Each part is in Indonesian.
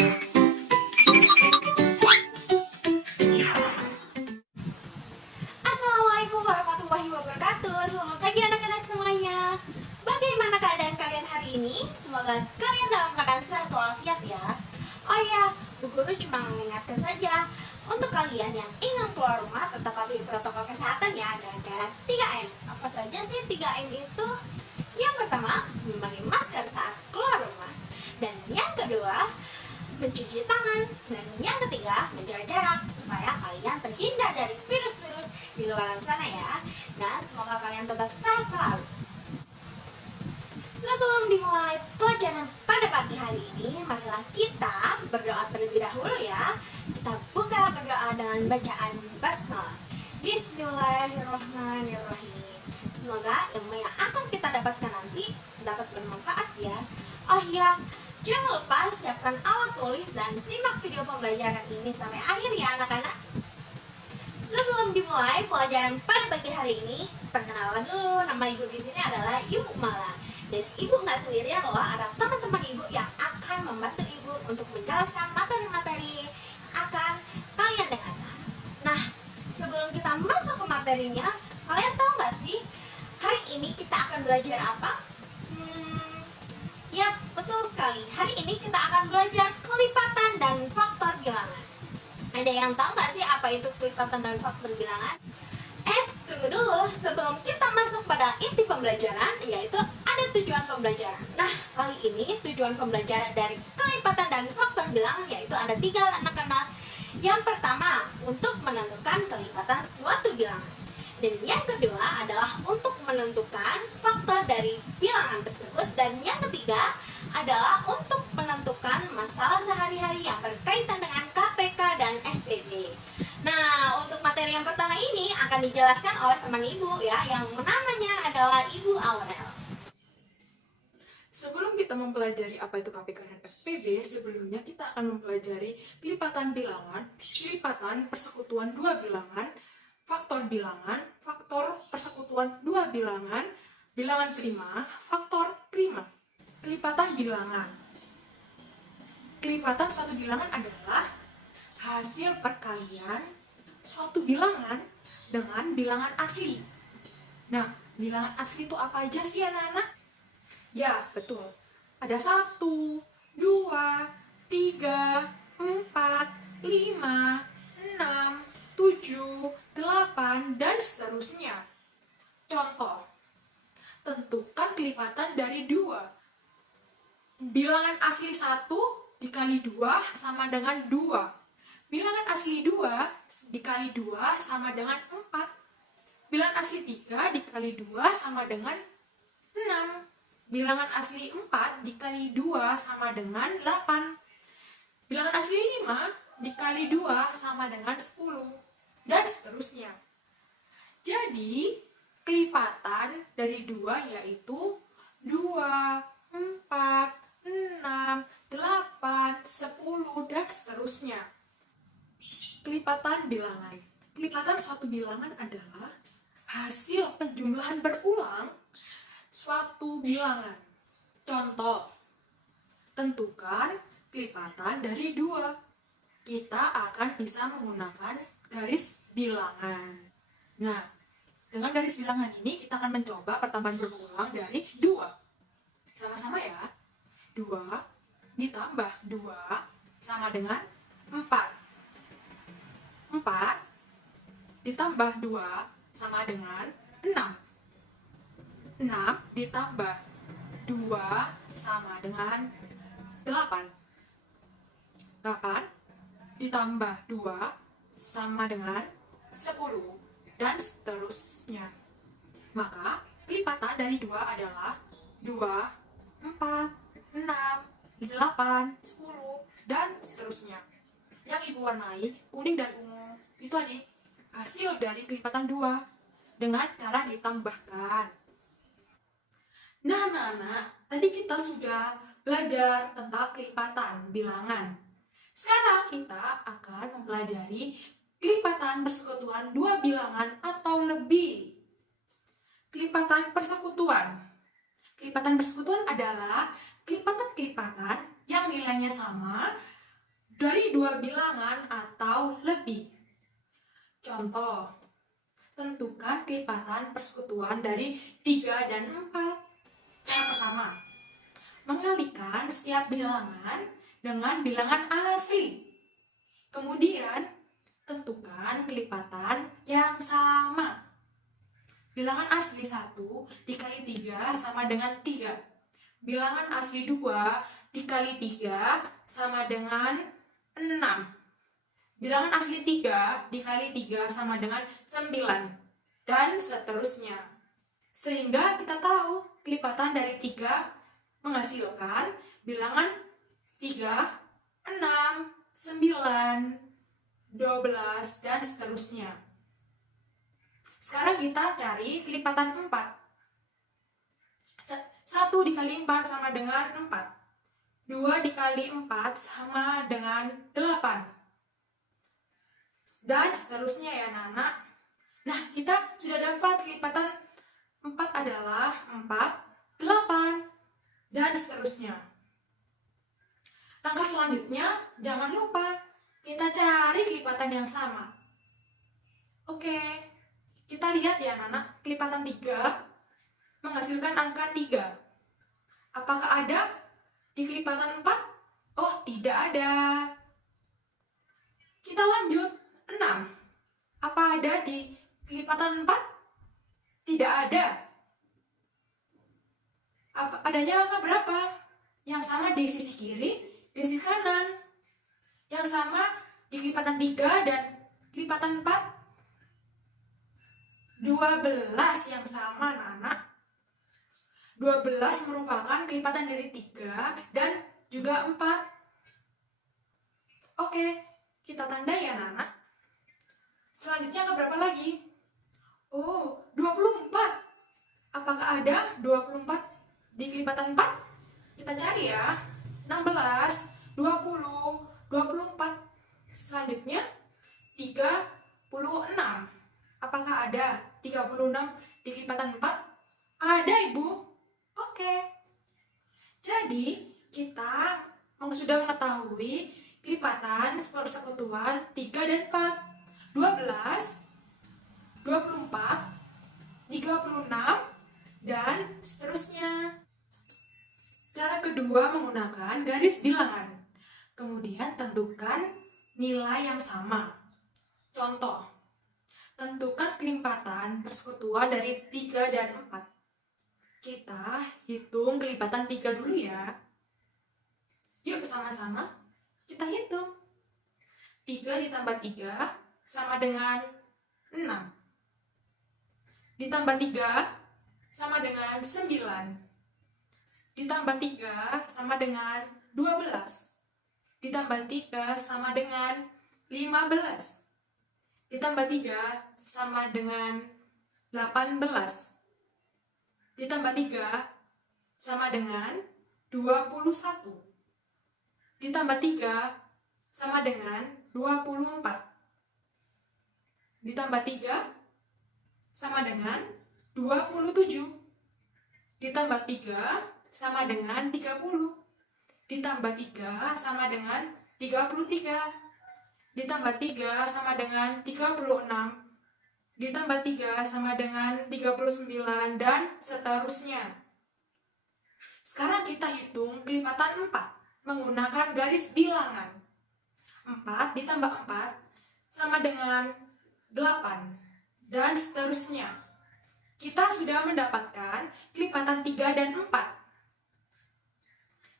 Assalamualaikum warahmatullahi wabarakatuh. Selamat pagi anak-anak semuanya. Bagaimana keadaan kalian hari ini? Semoga kalian dalam keadaan sehat walafiat ya. Oh ya, Bu Guru cuma mengingatkan saja untuk kalian yang ingin keluar rumah tetap patuhi protokol kesehatan ya dengan cara 3M. Apa saja sih 3M itu? Yang pertama, memakai masker saat keluar rumah. Dan yang kedua, mencuci tangan. Dan yang ketiga, menjaga jarak supaya kalian terhindar dari virus-virus di luar sana ya. Dan semoga kalian tetap sehat selalu. Sebelum dimulai pelajaran pada pagi hari ini, marilah kita berdoa terlebih dahulu ya. Kita buka berdoa dengan bacaan basmalah. Bismillahirrahmanirrahim. Semoga ilmu yang akan kita dapatkan nanti dapat bermanfaat ya. Oh ya, jangan lupa siapkan alat tulis dan simak video pembelajaran ini sampai akhir ya anak-anak. Sebelum dimulai pelajaran pada pagi hari ini, perkenalan dulu, nama ibu di sini adalah Ibu Mala. Dan ibu nggak sendirian loh, ada teman-teman ibu yang akan membantu ibu untuk menjelaskan materi-materi akan kalian dengarkan. Nah, sebelum kita masuk ke materinya, kalian tahu nggak sih hari ini kita akan belajar apa? Ya, betul sekali. Hari ini kita akan belajar kelipatan dan faktor bilangan. Ada yang tahu nggak sih apa itu kelipatan dan faktor bilangan? Tunggu dulu. Sebelum kita masuk pada inti pembelajaran, yaitu ada tujuan pembelajaran. Nah, kali ini tujuan pembelajaran dari kelipatan dan faktor bilangan yaitu ada 3 anak-anak. Yang pertama, untuk menentukan kelipatan suatu bilangan. Dan yang kedua adalah untuk menentukan faktor dari bilangan tersebut. Dan yang ketiga adalah untuk menentukan masalah sehari-hari yang berkaitan dengan KPK dan FPB. Nah, untuk materi yang pertama ini akan dijelaskan oleh teman ibu ya, yang namanya adalah Ibu Aurel. Sebelum kita mempelajari apa itu KPK dan FPB, sebelumnya kita akan mempelajari kelipatan bilangan, kelipatan persekutuan dua bilangan, faktor persekutuan dua bilangan, bilangan prima, faktor prima. Kelipatan bilangan. Kelipatan suatu bilangan adalah hasil perkalian suatu bilangan dengan bilangan asli. Nah, bilangan asli itu apa aja sih anak-anak? Ya, betul. Ada 1, 2, 3, 4, 5, 6, 7, 8, dan seterusnya. Contoh, tentukan kelipatan dari 2. Bilangan asli 1 dikali 2 sama dengan 2. Bilangan asli 2 dikali 2 sama dengan 4. Bilangan asli 3 dikali 2 sama dengan 6. Bilangan asli 4 dikali 2 sama dengan 8. Bilangan asli 5 dikali 2 sama dengan 10. Dan seterusnya. Jadi, kelipatan dari 2 yaitu 2, 4, 6, 8, 10, dan seterusnya. Kelipatan bilangan. Kelipatan suatu bilangan adalah hasil penjumlahan berulang suatu bilangan. Contoh, tentukan kelipatan dari 2. Kita akan bisa menggunakan garis bilangan. Nah, dengan garis bilangan ini kita akan mencoba pertambahan berulang dari 2. Sama-sama ya. 2 ditambah 2 sama dengan 4. 4 ditambah 2 sama dengan 6. 6 ditambah 2 sama dengan 8. 8 ditambah 2 sama dengan 10. Dan seterusnya. Maka kelipatan dari 2 adalah 2, 4, 6, 8, 10, dan seterusnya. Yang ibu warnai kuning dan ungu itu adik hasil dari kelipatan 2 dengan cara ditambahkan. Nah, tadi kita sudah belajar tentang kelipatan bilangan. Sekarang kita akan mempelajari kelipatan persekutuan 2 bilangan atau lebih. Kelipatan persekutuan. Kelipatan persekutuan adalah kelipatan-kelipatan yang nilainya sama dari dua bilangan atau lebih. Contoh, tentukan kelipatan persekutuan dari 3 dan 4. Cara pertama, mengalikan setiap bilangan dengan bilangan asli. Kemudian, tentukan kelipatan yang sama. Bilangan asli 1 dikali 3 sama dengan 3. Bilangan asli 2 dikali 3 sama dengan 6. Bilangan asli 3 dikali 3 sama dengan 9. Dan seterusnya. Sehingga kita tahu kelipatan dari 3 menghasilkan bilangan 3, 6, 9, 12, dan seterusnya. Sekarang kita cari kelipatan 4. 1 dikali 4 sama dengan 4. 2 dikali 4 sama dengan 8. Dan seterusnya ya anak-anak. Nah, kita sudah dapat kelipatan 4 adalah 4, 8, dan seterusnya. Langkah selanjutnya, jangan lupa kita cari kelipatan yang sama. Oke, kita lihat ya anak-anak, kelipatan 3 menghasilkan angka 3. Apakah ada di kelipatan 4? Oh, tidak ada. Kita lanjut, 6. Apa ada di kelipatan 4? Tidak ada. Adanya angka berapa? Yang sama di sisi kiri, di sisi kanan. Yang sama di kelipatan 3 dan kelipatan 4. 12 yang sama anak-anak. 12 merupakan kelipatan dari 3 dan juga 4. Oke, kita tandai ya anak-anak. Selanjutnya angka berapa lagi? Oh, 24. Apakah ada 24 di kelipatan 4? Kita cari ya. 16, 20, 24. Selanjutnya 36. Apakah ada 36 di kelipatan 4? Ada, Ibu. Oke. Jadi, kita sudah mengetahui kelipatan persekutuan 3 dan 4. 12, 24, 36, dan seterusnya. Cara kedua menggunakan garis bilangan. Kemudian tentukan nilai yang sama. Contoh, tentukan kelipatan persekutuan dari 3 dan 4. Kita hitung kelipatan 3 dulu ya. Yuk sama-sama kita hitung. 3 ditambah 3 sama dengan 6. Ditambah 3 sama dengan 9. Ditambah 3 sama dengan 12. Ditambah 3 sama dengan 15. Ditambah 3 sama dengan 18. Ditambah 3 sama dengan 21. Ditambah 3 sama dengan 24. Ditambah 3 sama dengan 27. Ditambah 3 sama dengan 30. Ditambah 3 sama dengan 33. Ditambah 3 sama dengan 36. Ditambah 3 sama dengan 39, dan seterusnya. Sekarang kita hitung kelipatan 4 menggunakan garis bilangan. 4 ditambah 4 sama dengan 8, dan seterusnya. Kita sudah mendapatkan kelipatan 3 dan 4.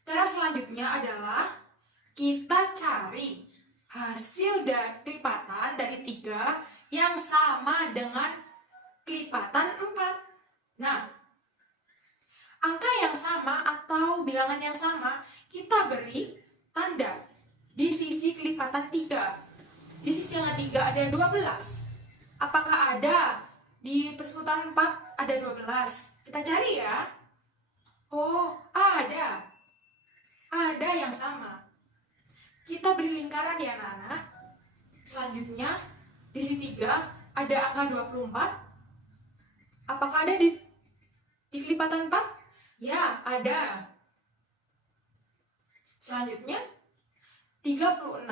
Cara selanjutnya adalah kita cari hasil dari kelipatan dari 3 yang sama dengan kelipatan 4. Nah, angka yang sama atau bilangan yang sama kita beri tanda di sisi kelipatan 3. Di sisi yang ketiga ada 12. Apakah ada di persekutuan 4 ada 12? Kita cari ya. Oh, ada. Ada yang sama. Kita beri lingkaran ya anak-anak. Selanjutnya di sisi 3 ada angka 24. Apakah ada di kelipatan 4? Ya, ada. Selanjutnya 36.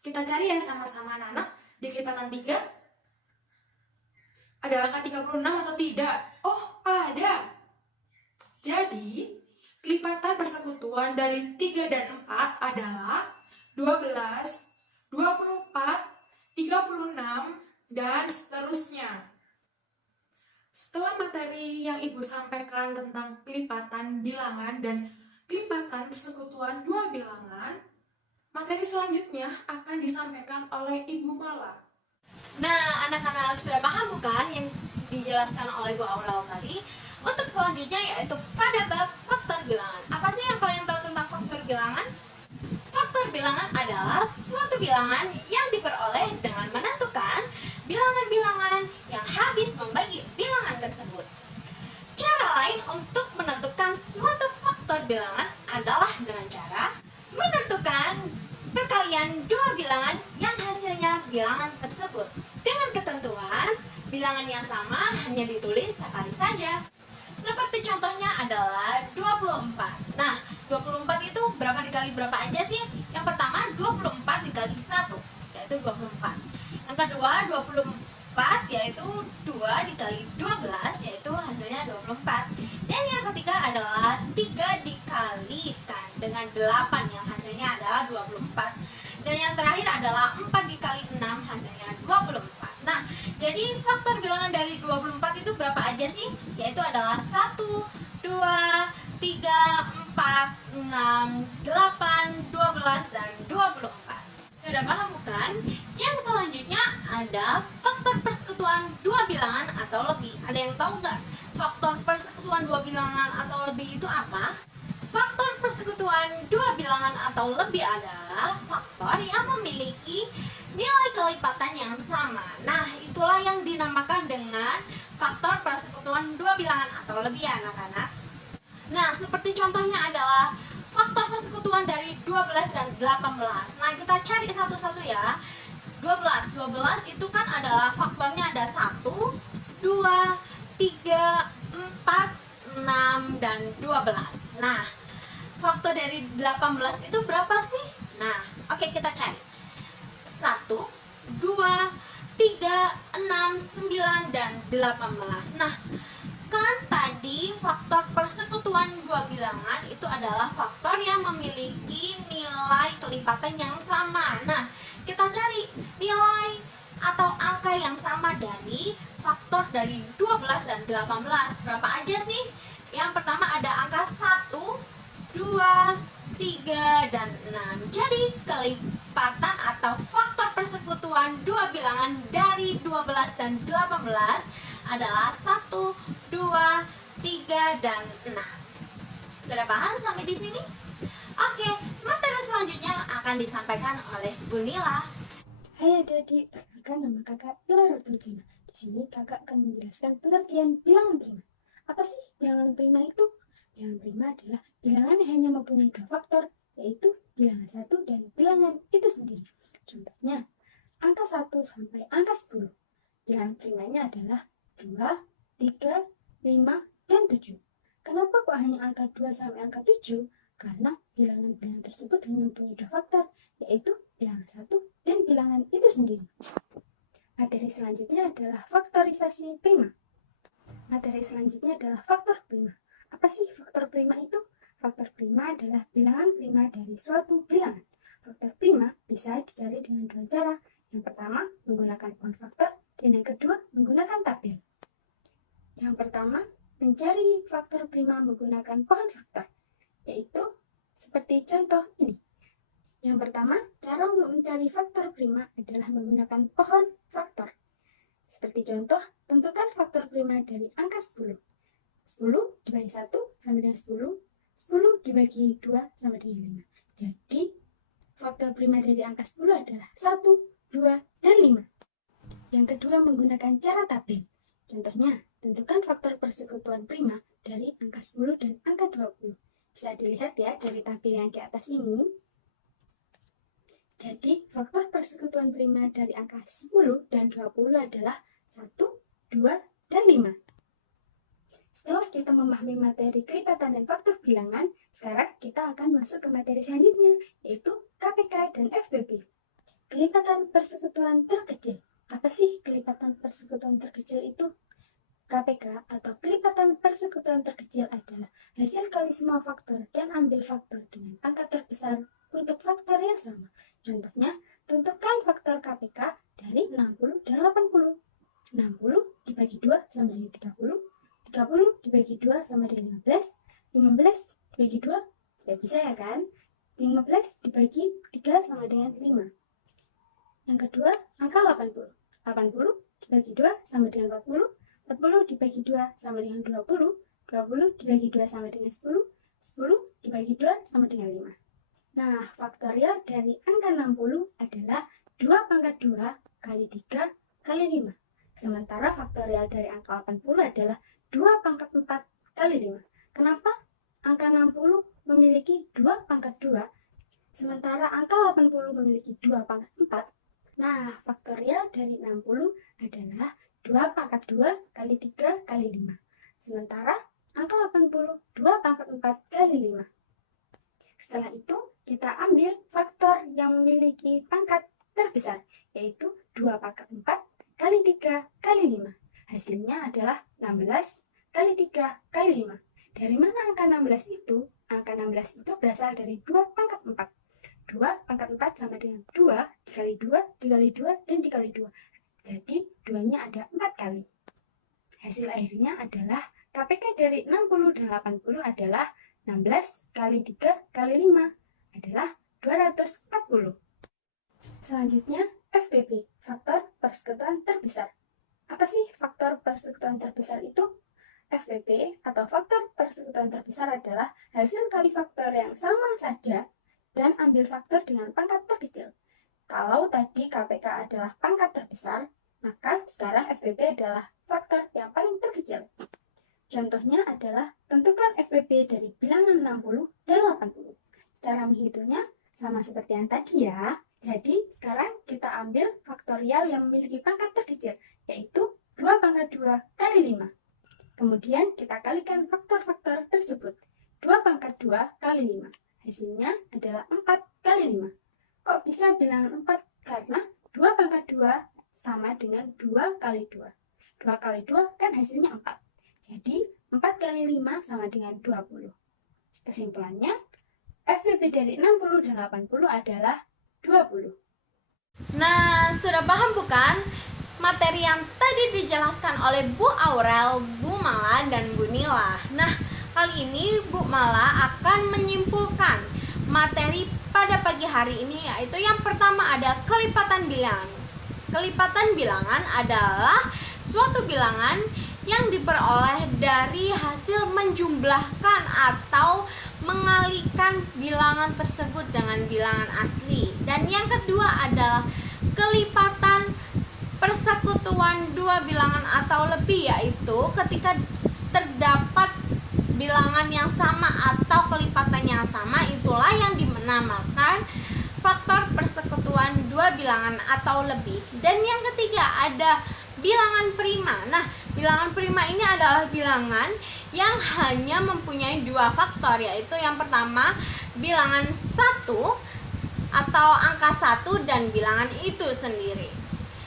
Kita cari ya sama-sama anak-anak, di kelipatan 3 ada angka 36 atau tidak? Oh, ada. Jadi, kelipatan persekutuan dari 3 dan 4 adalah 12, 24, 36, dan seterusnya. Setelah materi yang Ibu sampaikan tentang kelipatan bilangan dan kelipatan persekutuan dua bilangan, materi selanjutnya akan disampaikan oleh Ibu Mala. Nah, anak-anak sudah paham bukan yang dijelaskan oleh Bu Aurel tadi? Untuk selanjutnya yaitu pada bab faktor bilangan. Apa sih yang kalian tahu tentang faktor bilangan? Faktor bilangan adalah suatu bilangan yang diperoleh dengan menentukan bilangan-bilangan yang habis membagi bilangan tersebut. Cara lain untuk menentukan suatu faktor bilangan adalah dengan cara menentukan perkalian dua bilangan yang hasilnya bilangan tersebut. Dengan ketentuan, bilangan yang sama hanya ditulis sekali saja. Seperti contohnya adalah 24. Nah, 24 itu berapa dikali berapa aja sih? Yang pertama 24 dikali 1, yaitu 24. Yang kedua 24 yaitu 2 dikali 12, yaitu hasilnya 24. Dan yang ketiga adalah 3 dikalikan dengan 8 yang hasilnya adalah 24. Dan yang terakhir adalah 4 dikali 6 hasilnya 24. Nah, jadi faktor bilangan dari 24 itu berapa aja sih? Yaitu adalah 1, 2, 3, 4, 6, 8, 12, dan 24. Sudah paham bukan? Yang selanjutnya ada faktor persekutuan dua bilangan atau lebih. Ada yang tahu nggak faktor persekutuan dua bilangan atau lebih itu apa? Faktor persekutuan dua bilangan atau lebih adalah faktor yang memiliki nilai kelipatan yang sama. Nah, itulah yang dinamakan dengan faktor persekutuan dua bilangan atau lebih, anak-anak. Nah, seperti contohnya adalah faktor persekutuan dari 12 dan 18. Nah, kita cari satu-satu ya. 12 itu kan adalah faktornya ada 1, 2, 3, 4, 6, dan 12. Nah, faktor dari 18 itu berapa sih? Nah, oke, kita cari. 1, 2, 3, 6, 9, dan 18. Nah, kan tadi faktor persekutuan dua bilangan itu adalah faktor yang memiliki nilai kelipatan yang sama. Nah, kita cari nilai atau angka yang sama dari faktor dari 12 dan 18. Berapa aja sih? Yang pertama ada angka 1, 2, 3, dan 6. Jadi kelipatan atau faktor persekutuan dua bilangan dari 12 dan 18 adalah 1, 2, 3, dan 6. Sudah paham sampai di sini? Oke, materi selanjutnya akan disampaikan oleh Bu Nila. Hai adik-adik, perkenalkan nama kakak Pilar Turjina. Di sini kakak akan menjelaskan pengertian bilangan prima. Apa sih bilangan prima itu? Bilangan prima adalah bilangan yang hanya mempunyai dua faktor, yaitu bilangan 1 dan bilangan itu sendiri. Contohnya, angka 1 sampai angka 10. Bilangan primanya adalah 2, 3, 5, dan 7. Kenapa kok hanya angka 2 sampai angka 7? Karena bilangan-bilangan tersebut hanya mempunyai dua faktor, yaitu bilangan 1 dan bilangan itu sendiri. Materi selanjutnya adalah faktorisasi prima. Materi selanjutnya adalah faktor prima. Apa sih faktor prima itu? Faktor prima adalah bilangan prima dari suatu bilangan. Faktor prima bisa dicari dengan dua cara. Yang pertama, menggunakan pohon faktor, dan yang kedua, menggunakan tabel. Yang pertama, mencari faktor prima menggunakan pohon faktor, yaitu seperti contoh ini. Yang pertama, cara untuk mencari faktor prima adalah menggunakan pohon faktor. Seperti contoh, tentukan faktor prima dari angka 10. 10 dibagi 1 sama dengan 10, 10 dibagi 2 sama dengan 5. Jadi, faktor prima dari angka 10 adalah 1, 2, dan 5. Yang kedua, menggunakan cara tabel. Contohnya, tentukan faktor persekutuan prima dari angka 10 dan angka 20. Bisa dilihat ya dari tabel yang di atas ini. Jadi, faktor persekutuan prima dari angka 10 dan 20 adalah 1, 2, dan 5. Setelah kita memahami materi kelipatan dan faktor bilangan, sekarang kita akan masuk ke materi selanjutnya, yaitu KPK dan FPB. Kelipatan persekutuan terkecil. Apa sih kelipatan persekutuan terkecil itu? KPK atau kelipatan persekutuan terkecil adalah hasil kali semua faktor dan ambil faktor dengan pangkat terbesar untuk faktor yang sama. Contohnya, tentukan faktor KPK dari 60 dan 80. 60 dibagi 2 sama dengan 30, 30 dibagi 2 sama dengan 15, 15 dibagi 2, tidak bisa ya kan? 15 dibagi 3 sama dengan 5. Yang kedua, angka 80. 80 dibagi 2 sama dengan 40, 40 dibagi 2 sama dengan 20, 20 dibagi 2 sama dengan 10, 10 dibagi 2 sama dengan 5. Nah, faktorial dari angka 60 adalah 2 pangkat 2 kali 3 kali 5. Sementara faktorial dari angka 80 adalah 2 pangkat 4 kali 5. Kenapa angka 60 memiliki 2 pangkat 2, sementara angka 80 memiliki 2 pangkat 4? Nah, faktorial dari 60 adalah 2 pangkat 2 kali 3 kali 5. Sementara angka 80 2 pangkat 4 kali 5. Setelah itu, kita ambil faktor yang memiliki pangkat terbesar, yaitu 2 pangkat 4 kali 3 kali 5. Hasilnya adalah 16 kali 3 kali 5. Dari mana angka 16 itu? Angka 16 itu berasal dari 2 pangkat 4. 2 pangkat 4 sama dengan 2 dikali 2, dikali 2, dan dikali 2. Jadi, 2-nya ada 4 kali. Hasil akhirnya adalah KPK dari 60 dan 80 adalah 16 kali 3 kali 5 adalah 240. Selanjutnya, FPB, faktor persekutuan terbesar. Apa sih faktor persekutuan terbesar itu? FPB atau faktor persekutuan terbesar adalah hasil kali faktor yang sama saja dan ambil faktor dengan pangkat terkecil. Kalau tadi KPK adalah pangkat terbesar, maka sekarang FPB adalah faktor yang paling terkecil. Contohnya adalah tentukan FPB dari bilangan 60 dan 80. Cara menghitungnya sama seperti yang tadi ya. Jadi sekarang kita ambil faktorial yang memiliki pangkat terkecil, yaitu 2 pangkat 2 kali 5. Kemudian kita kalikan faktor-faktor tersebut. 2 pangkat 2 kali 5. Hasilnya adalah 4 kali 5. Kok bisa bilangan 4? Karena 2 pangkat 2 sama dengan 2 kali 2. 2 kali 2 kan hasilnya 4. Jadi 4 kali 5 sama dengan 20. Kesimpulannya, FPB dari 60 dan 80 adalah 20. Nah, sudah paham bukan materi yang tadi dijelaskan oleh Bu Aurel, Bu Mala, dan Bu Nila? Nah, kali ini Bu Mala akan menyimpulkan materi pada pagi hari ini, yaitu yang pertama ada kelipatan bilangan. Kelipatan bilangan adalah suatu bilangan yang diperoleh dari hasil menjumlahkan atau mengalikan bilangan tersebut dengan bilangan asli. Dan yang kedua adalah kelipatan persekutuan dua bilangan atau lebih, yaitu ketika terdapat bilangan yang sama atau kelipatan yang sama, itulah yang dinamakan faktor persekutuan dua bilangan atau lebih. Dan yang ketiga ada bilangan prima. Nah, bilangan prima ini adalah bilangan yang hanya mempunyai dua faktor, yaitu yang pertama bilangan 1 atau angka 1 dan bilangan itu sendiri.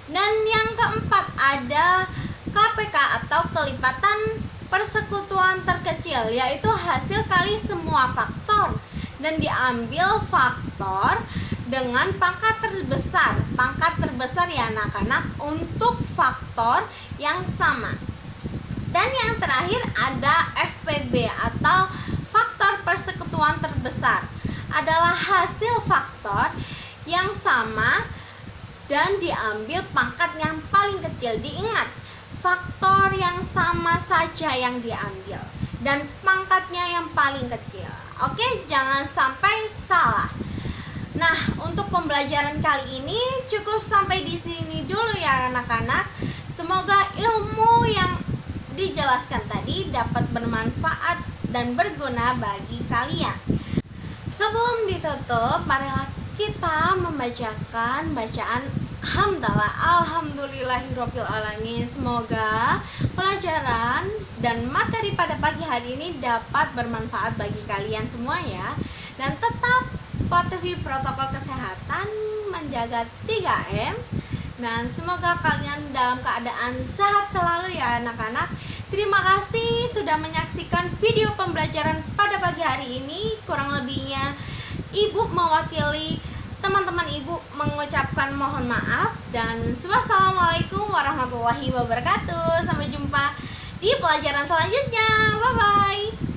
Dan yang keempat ada KPK atau kelipatan persekutuan terkecil, yaitu hasil kali semua faktor dan diambil faktor dengan pangkat terbesar. Pangkat terbesar ya anak-anak untuk faktor yang sama. Dan yang terakhir ada FPB atau faktor persekutuan terbesar. Adalah hasil faktor yang sama dan diambil pangkat yang paling kecil. Diingat, faktor yang sama saja yang diambil dan pangkatnya yang paling kecil. Oke, jangan sampai salah. Nah, untuk pembelajaran kali ini cukup sampai di sini dulu ya anak-anak. Semoga ilmu yang dijelaskan tadi dapat bermanfaat dan berguna bagi kalian. Sebelum ditutup, marilah kita membacakan bacaan hamdalah alhamdulillahirabbil alamin. Semoga pelajaran dan materi pada pagi hari ini dapat bermanfaat bagi kalian semua ya. Dan tetap patuhi protokol kesehatan, menjaga 3M, dan semoga kalian dalam keadaan sehat selalu ya anak-anak. Terima kasih sudah menyaksikan video pembelajaran pada pagi hari ini. Kurang lebihnya Ibu mewakili teman-teman Ibu mengucapkan mohon maaf, dan wassalamualaikum warahmatullahi wabarakatuh. Sampai jumpa di pelajaran selanjutnya. Bye bye.